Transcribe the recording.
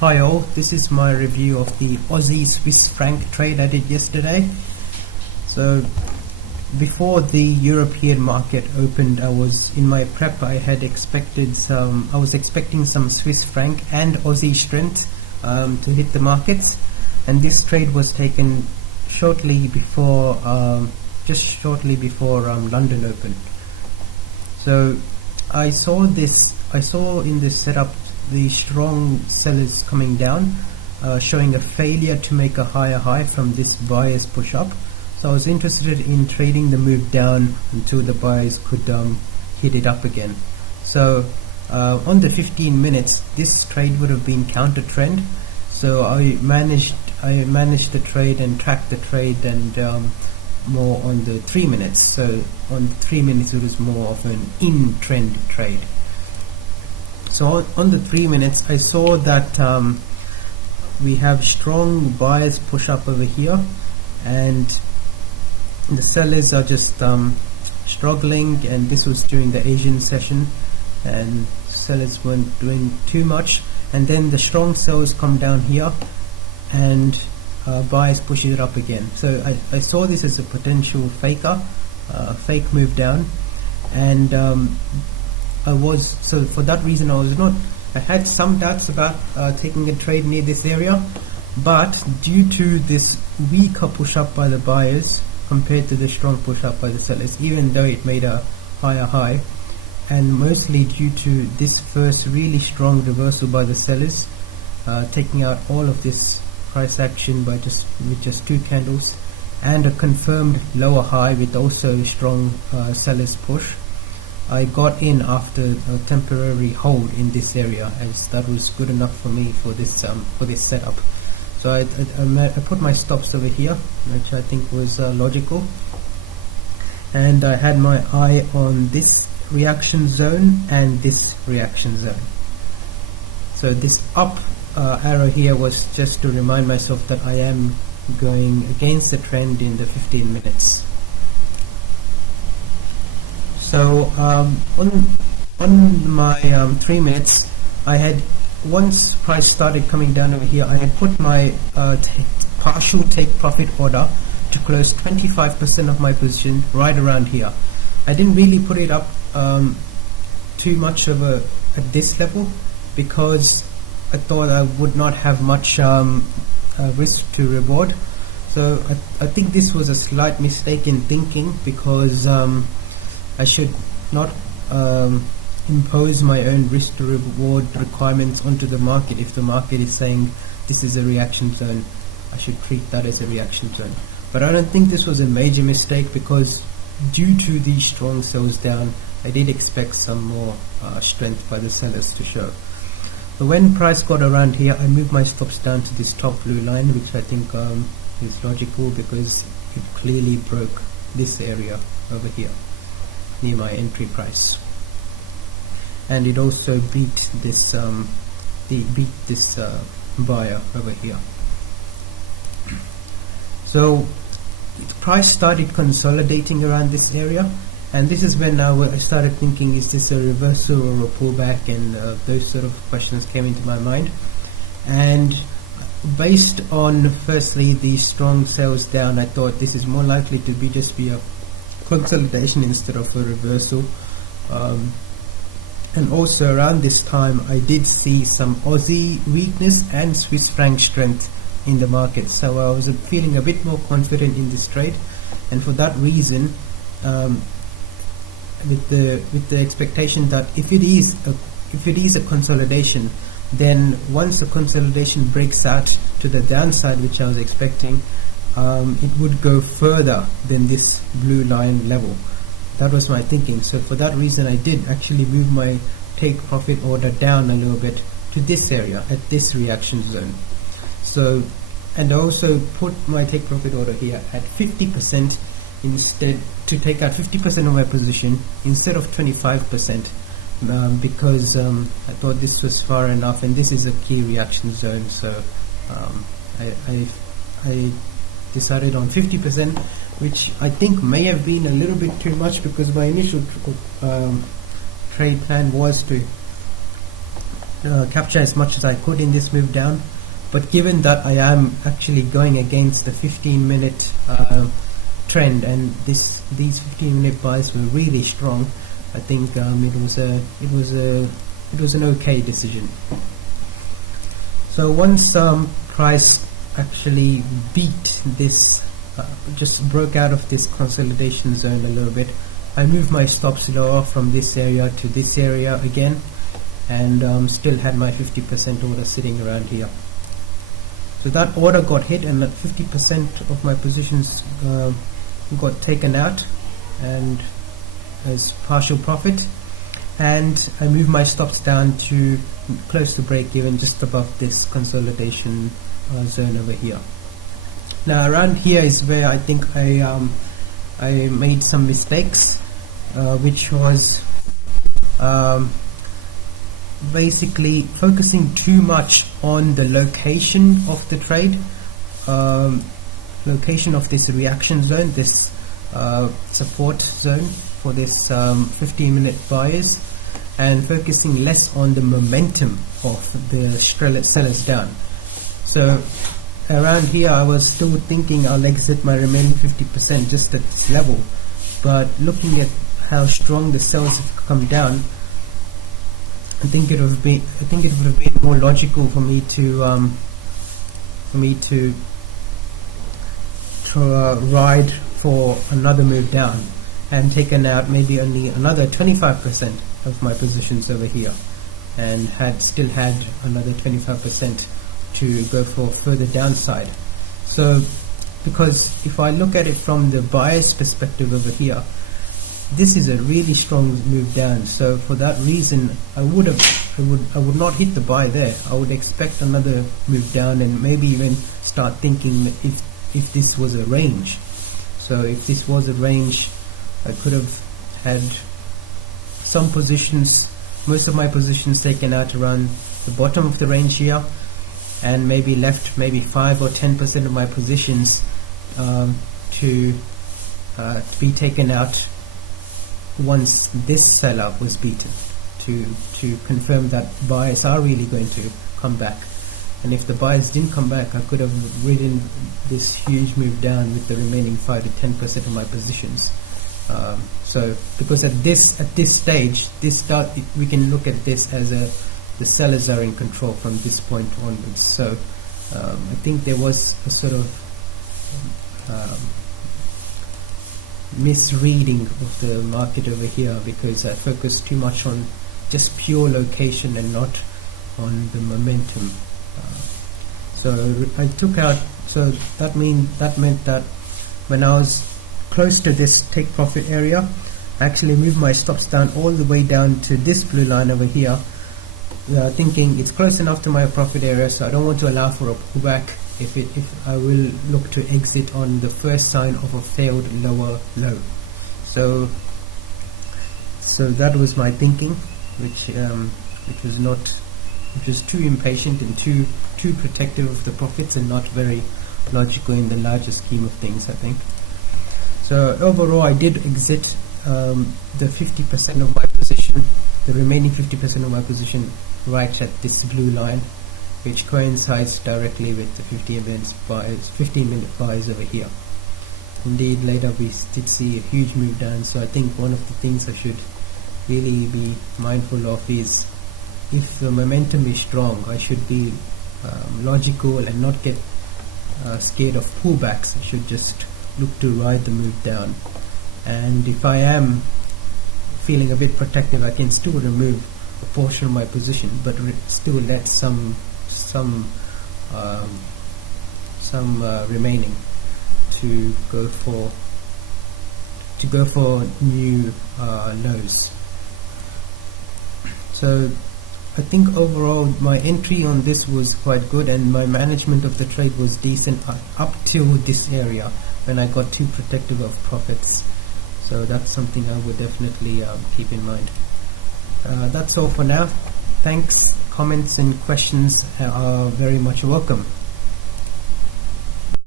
Hi all, this is my review of the Aussie Swiss franc trade I did yesterday. So before the European market opened, I was in my prep. I was expecting some Swiss franc and Aussie strength to hit the markets, and this trade was taken shortly before London opened. So I saw in this setup the strong sellers coming down, showing a failure to make a higher high from this buyer's push up. So I was interested in trading the move down until the buyers could hit it up again. So on the 15 minutes, this trade would have been counter trend. So I managed the trade and tracked the trade, and more on the 3 minutes. So on 3 minutes, it was more of an in trend trade. So on the 3 minutes, I saw that we have strong buyers push up over here, and the sellers are just struggling. And this was during the Asian session, and sellers weren't doing too much. And then the strong sells come down here, and buyers push it up again. So I saw this as a potential fake move down, and for that reason I had some doubts about taking a trade near this area, but due to this weaker push up by the buyers compared to the strong push up by the sellers, even though it made a higher high, and mostly due to this first really strong reversal by the sellers, taking out all of this price action with just 2 candles, and a confirmed lower high with also strong sellers push, I got in after a temporary hold in this area, as that was good enough for me for this setup. So I put my stops over here, which I think was logical, and I had my eye on this reaction zone and this reaction zone. So this up arrow here was just to remind myself that I am going against the trend in the 15 minutes. So on my 3 minutes, I had, once price started coming down over here, I had put my partial take profit order to close 25% of my position right around here. I didn't really put it up too much at this level, because I thought I would not have much risk to reward. So I think this was a slight mistake in thinking, because I should not impose my own risk to reward requirements onto the market. If the market is saying this is a reaction zone, I should treat that as a reaction zone. But I don't think this was a major mistake, because due to the strong sells down, I did expect some more strength by the sellers to show. So when price got around here, I moved my stops down to this top blue line, which I think is logical, because it clearly broke this area over here near my entry price, and it also beat this buyer over here. So the price started consolidating around this area, and this is when I started thinking, is this a reversal or a pullback, and those sort of questions came into my mind. And based on firstly the strong sales down, I thought this is more likely to be a consolidation instead of a reversal. And also around this time, I did see some Aussie weakness and Swiss franc strength in the market, so I was feeling a bit more confident in this trade. And for that reason, with the expectation that if it is a consolidation, then once the consolidation breaks out to the downside, which I was expecting, it would go further than this blue line level. That was my thinking. So for that reason, I did actually move my take profit order down a little bit to this area at this reaction zone. So, and I also put my take profit order here at 50% instead, to take out 50% of my position instead of 25%, because I thought this was far enough, and this is a key reaction zone. So I decided on 50%, which I think may have been a little bit too much, because my initial trade plan was to capture as much as I could in this move down. But given that I am actually going against the 15-minute trend, and these 15-minute buys were really strong, I think it was an okay decision. So once price actually beat this, just broke out of this consolidation zone a little bit, I moved my stops lower from this area to this area again, and still had my 50% order sitting around here. So that order got hit, and that 50% of my positions got taken out and as partial profit, and I moved my stops down to close to break even, just above this consolidation zone over here. Now around here is where I think I made some mistakes, which was basically focusing too much on the location of the trade, location of this reaction zone, this support zone for this 15-minute buyers, and focusing less on the momentum of the sellers down. So around here I was still thinking I'll exit my remaining 50% just at this level, but looking at how strong the sellers have come down, I think it would have been more logical for me to ride for another move down and taken out maybe only another 25% of my positions over here, and still had another 25% to go for further downside. So because if I look at it from the buyer's perspective over here, this is a really strong move down, so for that reason I would not hit the buy there. I would expect another move down, and maybe even start thinking if this was a range. So if this was a range, I could have had some positions, most of my positions taken out around the bottom of the range here, and maybe left maybe 5 or 10% of my positions to be taken out once this seller was beaten, to confirm that buyers are really going to come back. And if the buyers didn't come back, I could have ridden this huge move down with the remaining 5 to 10% of my positions. So because at this stage, we can look at this as the sellers are in control from this point onwards. So I think there was a sort of misreading of the market over here, because I focused too much on just pure location and not on the momentum. So I took out, so that meant that when I was close to this take profit area, I actually moved my stops down all the way down to this blue line over here, thinking it's close enough to my profit area, so I don't want to allow for a pullback if I will look to exit on the first sign of a failed lower low. So that was my thinking, which was too impatient and too protective of the profits, and not very logical in the larger scheme of things, I think. So overall I did exit the 50% of my position, the remaining 50% of my position, right at this blue line, which coincides directly with the 15-minute buys over here. Indeed, later we did see a huge move down, so I think one of the things I should really be mindful of is, if the momentum is strong, I should be logical and not get scared of pullbacks. I should just look to ride the move down, and if I am feeling a bit protective, I can still remove a portion of my position, but still let some remaining to go for new lows. So I think overall my entry on this was quite good, and my management of the trade was decent up till this area when I got too protective of profits. So that's something I would definitely keep in mind. That's all for now. Thanks. Comments and questions are very much welcome.